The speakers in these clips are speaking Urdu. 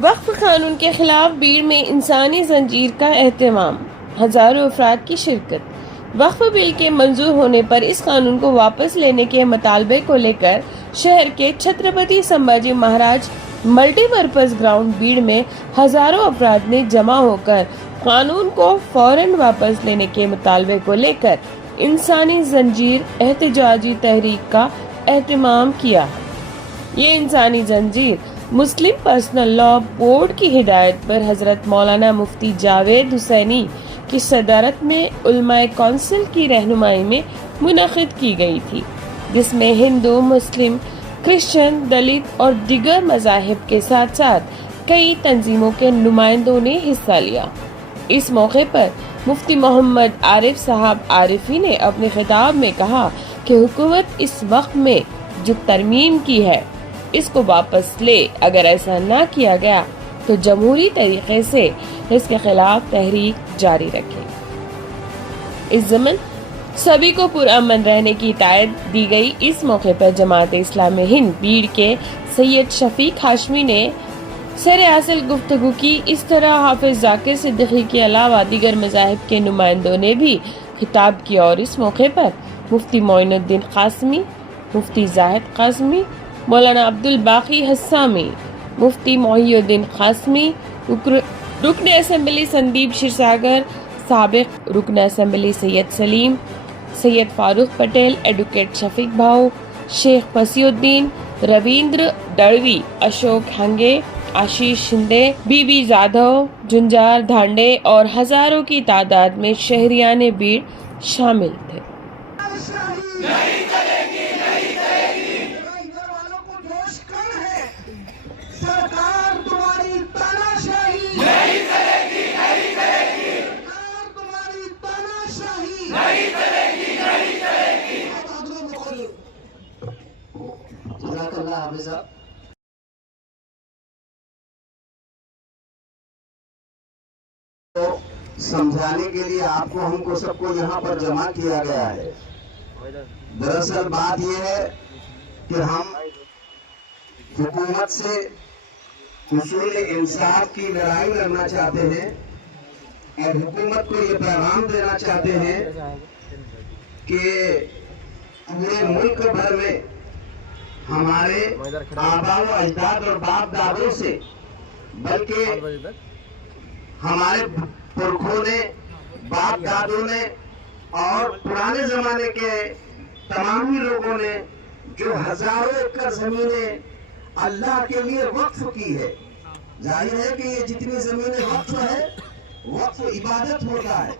وقف قانون کے خلاف بیڑ میں انسانی زنجیر کا اہتمام، ہزاروں افراد کی شرکت۔ وقف بل کے منظور ہونے پر اس قانون کو واپس لینے کے مطالبے کو لے کر شہر کے چھترپتی سمبھاجی مہاراج ملٹی پرپز گراؤنڈ بیڑ میں ہزاروں افراد نے جمع ہو کر قانون کو فوراً واپس لینے کے مطالبے کو لے کر انسانی زنجیر احتجاجی تحریک کا اہتمام کیا۔ یہ انسانی زنجیر مسلم پرسنل لا بورڈ کی ہدایت پر حضرت مولانا مفتی جاوید حسینی کی صدارت میں علماء کونسل کی رہنمائی میں منعقد کی گئی تھی، جس میں ہندو، مسلم، کرسچن، دلت اور دیگر مذاہب کے ساتھ ساتھ کئی تنظیموں کے نمائندوں نے حصہ لیا۔ اس موقع پر مفتی محمد عارف صاحب عارفی نے اپنے خطاب میں کہا کہ حکومت اس وقت میں جو ترمیم کی ہے اس کو واپس لے، اگر ایسا نہ کیا گیا تو جمہوری طریقے سے اس کے خلاف تحریک جاری رکھے۔ اس ضمن سبھی کو پرامن رہنے کی ہدایت دی گئی۔ اس موقع پر جماعت اسلامی ہند بیڑ کے سید شفیق ہاشمی نے سر اصل گفتگو کی۔ اس طرح حافظ ذاکر صدیقی کے علاوہ دیگر مذاہب کے نمائندوں نے بھی خطاب کیا اور اس موقع پر مفتی معین الدین قاسمی، مفتی زاہد قاسمی، مولانا عبدالباقی حسامی، مفتی محی الدین قاسمی، رکن اسمبلی سندیپ شیرساگر، سابق رکن اسمبلی سید سلیم، سید فاروق پٹیل، ایڈوکیٹ شفیق بھاؤ، شیخ فصیح الدین، رویندر ڈڑوی، اشوک ہنگے، آشیش شندے، بی بی جادھو، جنجار دھانڈے اور ہزاروں کی تعداد میں شہریان بیڑ شامل تھے۔ سمجھانے کے لیے آپ کو ہم کو سب کو یہاں پر جمع کیا گیا ہے۔ دراصل بات یہ ہے کہ ہم حکومت سے حصول انصاف کی لڑائی لڑنا چاہتے ہیں اور حکومت کو یہ پیغام دینا چاہتے ہیں کہ پورے ملک بھر میں ہمارے آباء و اجداد اور باپ دادوں سے بلکہ ہمارے پرکھوں نے، باپ دادوں نے اور پرانے زمانے کے تمام ہی لوگوں نے جو ہزاروں ایکڑ زمینیں اللہ کے لیے وقف کی ہے، ظاہر ہے کہ یہ جتنی زمینیں وقف ہے، وقف عبادت ہوتا ہے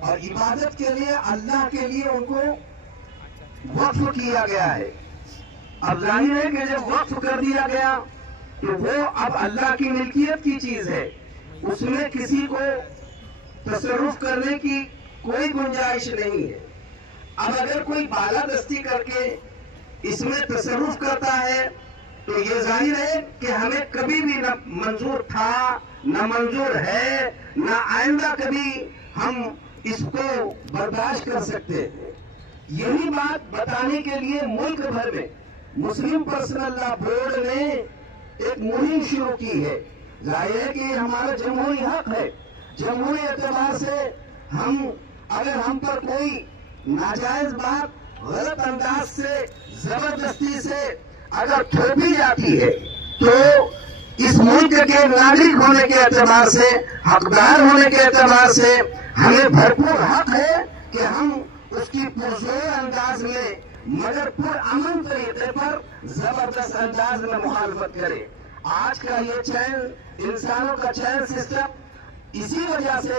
اور عبادت کے لیے اللہ کے لیے ان کو وقف کیا گیا ہے۔ اب ظاہر ہے کہ جب وقف کر دیا گیا تو وہ اب اللہ کی ملکیت کی چیز ہے، اس میں کسی کو تصرف کرنے کی کوئی گنجائش نہیں ہے۔ اب اگر کوئی بالادستی کر کے اس میں تصرف کرتا ہے تو یہ ظاہر ہے کہ ہمیں کبھی بھی نہ منظور تھا، نہ منظور ہے، نہ آئندہ کبھی ہم اس کو برداشت کر سکتے ہیں۔ یہی بات بتانے کے لیے ملک بھر میں مسلم پرسنل لا بورڈ نے ایک مہم شروع کی ہے۔ ظاہر ہے کہ یہ ہمارا جمہوری حق ہے۔ جمہوری اعتبار سے اگر ہم پر کوئی ناجائز بات غلط انداز سے، زبردستی سے اگر تھوپی جاتی ہے تو اس ملک کے ناگرک ہونے کے اعتبار سے، حقدار ہونے کے اعتبار سے ہمیں بھرپور حق ہے کہ ہم اس کی پرزور انداز میں مگر پر امن طریقے پر زبردست انداز میں مخالفت کرے۔ آج کا یہ چین، انسانوں کا چین سسٹم اسی وجہ سے